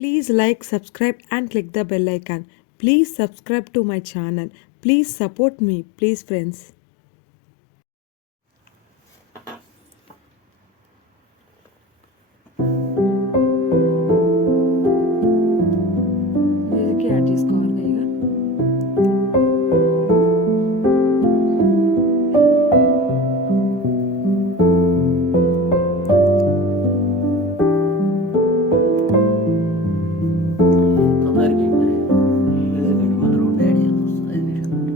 Please like, subscribe and click the bell icon. Please subscribe to my channel. Please support me. Please friends. Music add చేసుకోవాలి ఇక తొందరగా మరి పెట్టుకున్నారు daddy అని వస్తుంది 5 నిమిషాలు.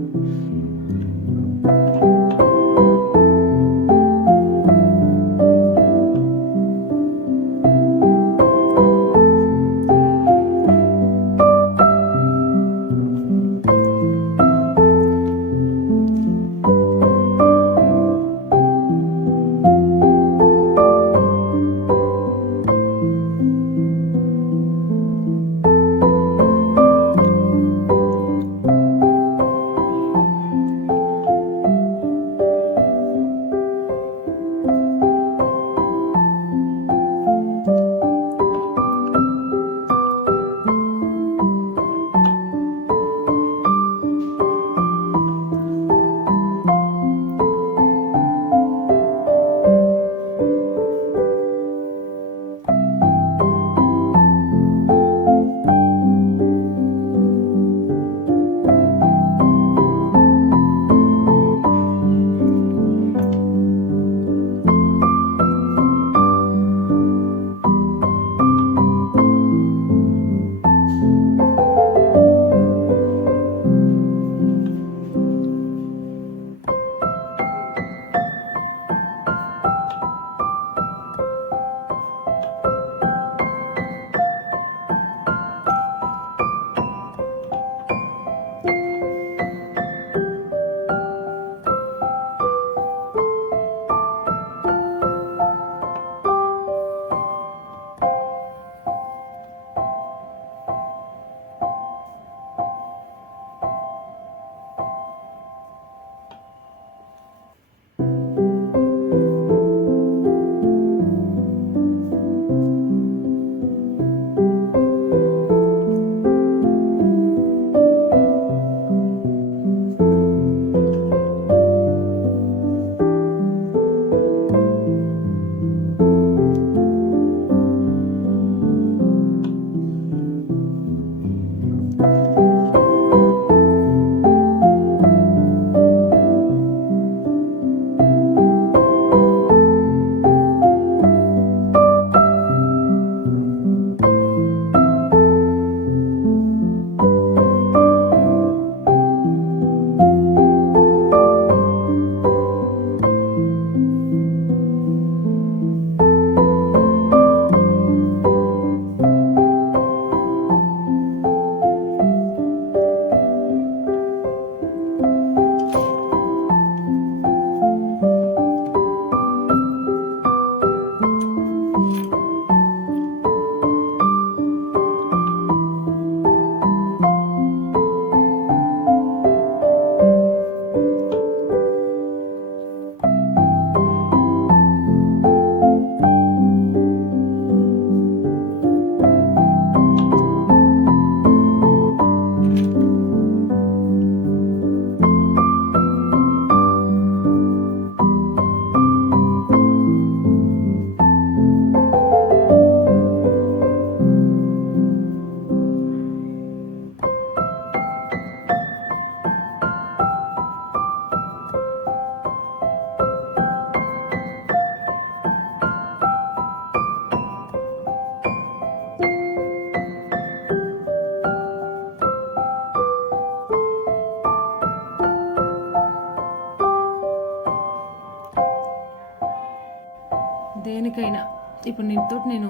దేనికైనా ఇప్పుడు నేను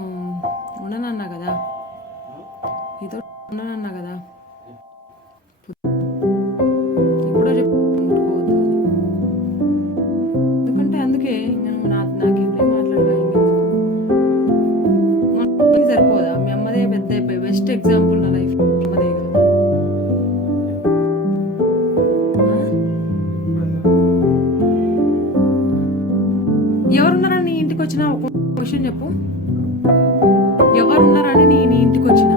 ఉండనన్నా కదా, నీతో ఉండనన్నా కదా, ఎప్పుడో చెప్పుకోవద్దు అని. ఎందుకంటే అందుకే నాకేం మాట్లాడవా సరిపోదా? మీ అమ్మదే పెద్ద బెస్ట్ ఎగ్జాంపుల్ నా లైఫ్. అమ్మదేగా ఎవరున్నారని నీ ఇంటికి వచ్చినా ఒక క్వశ్చన్ చెప్పు. ఎవరున్నారని నీ ఇంటికి వచ్చినా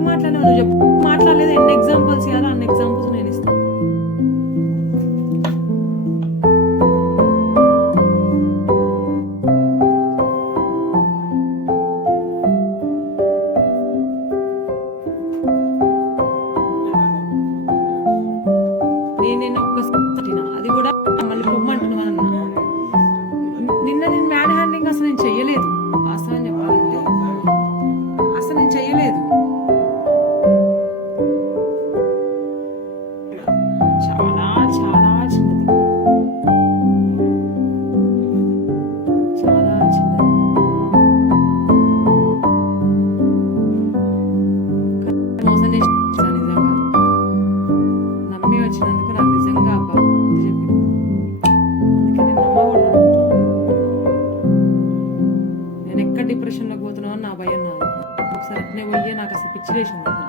ఏం మాట్లాడినావు నువ్వు చెప్పు. మాట్లాడలేదు, ఎన్ని ఎగ్జాంపుల్స్ ఇవ్వాలో అన్ని ఎగ్జాంపుల్స్ నేను ఇస్తాను. నేను ఒక్కసారి అది కూడా మళ్ళీ పొమ్మంటున్నాను అన్న. నిన్న నేను మ్యాన్ హ్యాండింగ్ అసలు నేను చెయ్యలేదు, వాస్తవం చెప్పాలంటే అసలు నేను చెయ్యలేదు. చాలా చాలా చిన్నది, చాలా చిన్నది. మోసం చేసేసాను నిజంగా. నమ్మి వచ్చినందుకు నాకు నిజంగా అబ్బా బుద్ధి చెప్పింది. అందుకే నేను నమ్మకూడదు అనుకుంటున్నాను. నేను ఎక్కడ డిప్రెషన్లోకి పోతున్నావు అని నా భయం నాది. ఒకసారి అట్నే పోయి నాకు అసలు పిచ్చి లేచింది అసలు.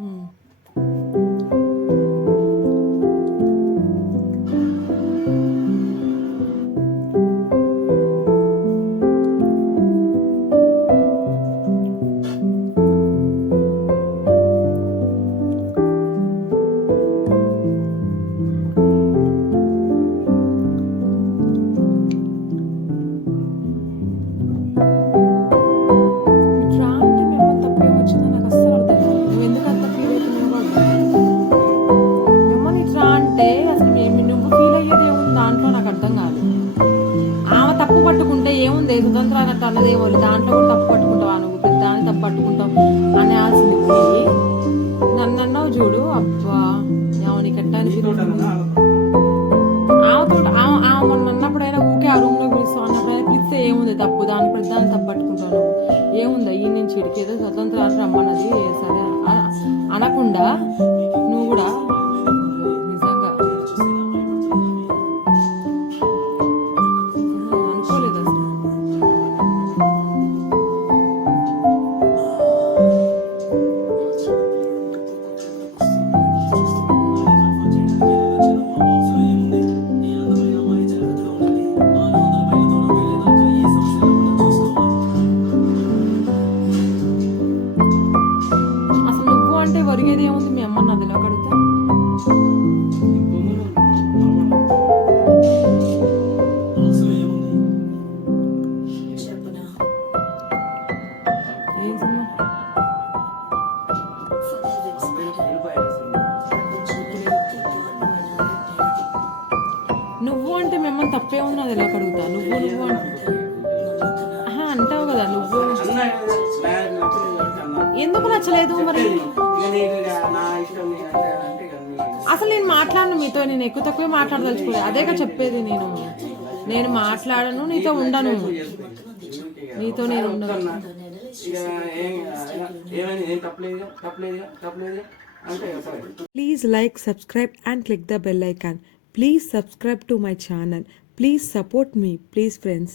ఉమ్. ఇట్లా అంటే మేము తప్పేం వచ్చిందో నాకు అస్సలు అర్థం కాదు. నువ్వు ఎందుకు అంత ఫీల్ అవుతున్నావో అర్థం కాదు. మిమ్మల్ని ఇట్లా అంటే అసలు నువ్వు ఫీల్ అయ్యేది ఏముంది దాంట్లో నాకు అర్థం కాదు. ఆమె తప్పు పట్టుకుంటే ఏముంది, స్వతంత్రం అన్నట్టు అన్నది ఏమో దాంట్లో కూడా తప్పు పట్టుకుంటావా, నువ్వు పెద్దాన్ని తప్పు పట్టుకుంటావు అనేయాల్సింది పోయి నన్ను అన్నావు చూడు. అబ్బా ఏమని కట్టాని ఆమె మొన్న అన్నప్పుడైనా ఊకే ఆ రూమ్లో పిలుస్తావు అన్నప్పుడైనా పిలిస్తే ఏముంది తప్పు, దాని పెద్దాన్ని తప్పు పట్టుకుంటావు నువ్వు. ఏముందా ఈ నుంచి ఇడికి ఏదో స్వతంత్రాన్ని రమ్మన్నది సరే అనకుండా నువ్వు కూడా నిజంగా అనుకోలేదు అసలు. అసలు నువ్వు అంటే ఒరిగేది ఏముంది మీ అమ్మ నదిలో కడితే. ఏం సినిమా? నువ్వు అంటే మిమ్మల్ని తప్పే ఉంది నాది ఎలా కడుగుతా. నువ్వు నువ్వు అంటావు కదా. నువ్వు ఎందుకు నచ్చలేదు మరి? అసలు నేను మాట్లాడను మీతో, నేను ఎక్కువ తక్కువ మాట్లాడదలుచుకోలేదు. అదేగా చెప్పేది. నేను మాట్లాడను, నీతో ఉండను, నీతో నేను ఉండను. Please like, subscribe and click the bell icon. Please subscribe to my channel. Please support me. Please friends.